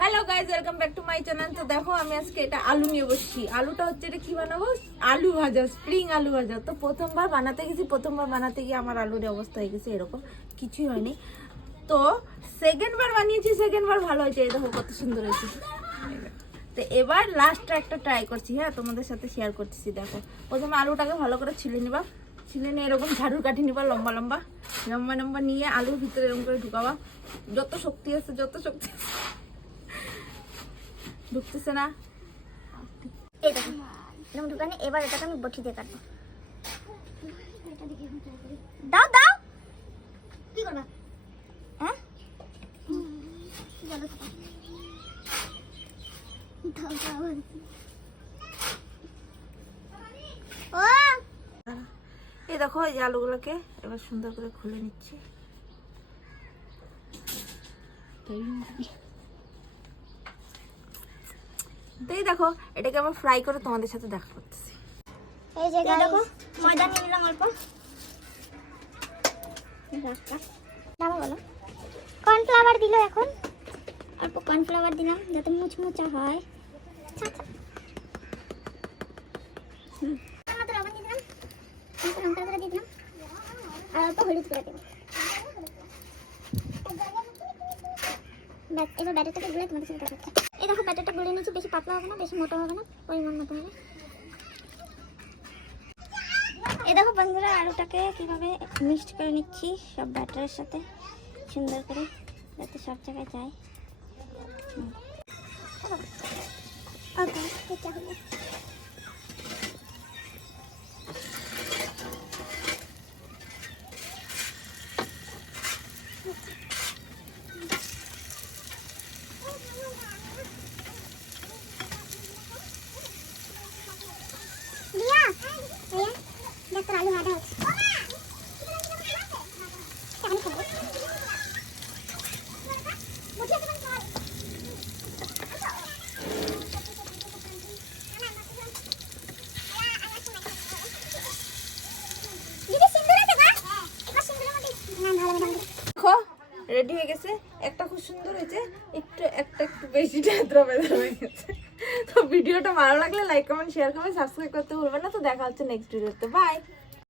Hello guys, welcome back to my channel. তো দেখো আমি আজকে এটা আলু নিয়ে বসছি। আলুটা হচ্ছে এটা কি বানাবো, আলু ভাজা, স্প্রিং আলু ভাজা। তো প্রথমবার বানাতে গিয়ে আমার আলুর অবস্থা হয়ে গেছে এরকম, কিছুই হয়নি। তো সেকেন্ড বার বানিয়েছি, সেকেন্ড বার ভালো হয়েছে। এই দেখো কত সুন্দর হয়েছে। তো এবার লাস্টটা একটা ট্রাই করছি, হ্যাঁ তোমাদের সাথে শেয়ার করতেছি। দেখো প্রথমে আলুটাকে ভালো করে ছিলে নিবা, ছিলে নিয়ে এরকম ঝাড়ুর কাঠি নিবা, লম্বা লম্বা লম্বা লম্বা নিয়ে আলুর ভিতরে এরকম করে ঢুকাবা। যত শক্তি আছে ঢুকতেছে না, এই দেখো এরকম ঢুকানি। এবার এটাকে আমি বটি দিয়ে কাটবো। দাও দাও, কি করবা? হ্যাঁ ও এই দেখো এই যে আলুগুলোকে এবার সুন্দর করে খুলে নিচ্ছি। এই দেখো এটাকে আবার ফ্রাই করে তোমাদের সাথে দেখা করতেছি। এই যে দেখো ময়দা নিয়ে নিলাম অল্প। দাও বলো, কর্নফ্লাওয়ার দিল, এখন অল্প কর্নফ্লাওয়ার দিলাম যাতে মুচমুচা হয়। আমাদের লবণ দিয়ে দিলাম, লঙ্কা গুঁড়ো দিয়ে দিলাম, আর অল্প হলুদ গুঁড়ো দেবো। এবার ব্যাটারটাকে গুলে তোমাদের সাথে দেখাচ্ছি। এই দেখো ব্যাটারটা গুলে নিয়েছি, বেশি পাতলা হবে না, বেশি মোটা হবে না, পরিমাণ মতো হবে। এই দেখো বন্ধুরা আলুটাকে কিভাবে মিক্সড করে নিচ্ছি সব ব্যাটারের সাথে সুন্দর করে, যাতে সব জায়গায় যায়। আলু ভাজা হচ্ছে। দেখো রেডি হয়ে গেছে, একটা খুব সুন্দর হয়েছে, একটা একটু বেশি ভেতরা হয়ে গেছে। তো ভিডিওটা ভালো লাগলে লাইক কমেন্ট শেয়ার করবেন, সাবস্ক্রাইব করতে ভুলবেন না। তো দেখা হচ্ছে নেক্সট ভিডিওতে, বাই।